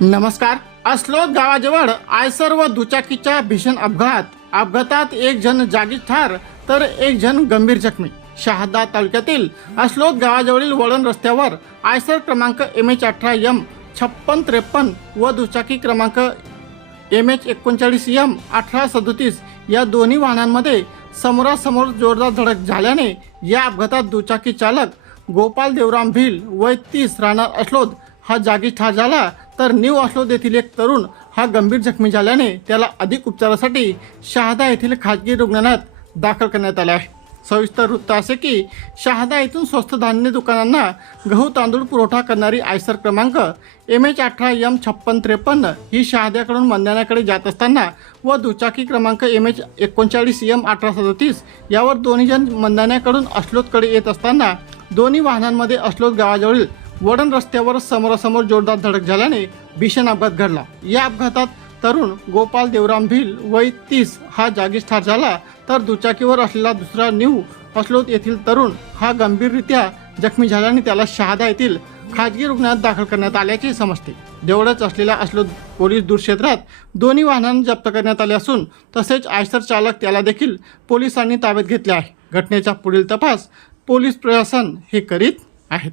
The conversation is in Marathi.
नमस्कार. अस्लोद गावाजवळ आयसर व दुचाकीच्या भीषण अपघात. अपघातात एक जण जागीच ठार तर एक जण गंभीर जखमी. शहादा तालुक्यातील अस्लोद गावाजवळील वळण रस्त्यावर आयसर क्रमांक एम एच अठरा यम छप्पन त्रेपन्न व दुचाकी क्रमांक एम एच एकोणचाळीस यम अठरा सदोतीस या दोन्ही वाहनांमध्ये समोरासमोर जोरदार धडक झाल्याने या अपघातात दुचाकी चालक गोपाल देवराम भिल वय तीस राहणार अस्लोद हा जागी ठार झाला तर न्यू अस्लोद येथील एक तरुण हा गंभीर जखमी झाल्याने त्याला अधिक उपचारासाठी शहादा येथील खाजगी रुग्णालयात दाखल करण्यात आले आहे. सविस्तर वृत्त असे की शहादा येथून स्वस्त धान्य दुकानांना गहू तांदूळ पुरवठा करणारी आयसर क्रमांक एम एच अठरा यम छप्पन त्रेपन्न ही शहाद्याकडून मंदाण्याकडे जात असताना व दुचाकी क्रमांक एम एच एकोणचाळीस यम अठरा सदतीस यावर दोन्ही जण मंदाण्याकडून अस्लोदकडे येत असताना दोन्ही वाहनांमध्ये अस्लोद गावाजवळील वडण रस्त्यावर समोरासमोर जोरदार धडक झाल्याने भीषण अपघात घडला. या अपघातात तरुण गोपाल देवराम भिल वय तीस हा जागीच ठार झाला तर दुचाकीवर असलेला दुसरा न्यू अश्लोत येथील तरुण हा गंभीररित्या जखमी झाल्याने त्याला शहादा येथील खाजगी रुग्णालयात दाखल करण्यात आल्याचे समजते. देवळच असलेल्या अश्लोत पोलीस दूर क्षेत्रात दोन्ही वाहनांना जप्त करण्यात आले असून तसेच आयसर चालक त्याला देखील पोलिसांनी ताब्यात घेतले आहे. घटनेचा पुढील तपास पोलीस प्रशासन हे करीत आहेत.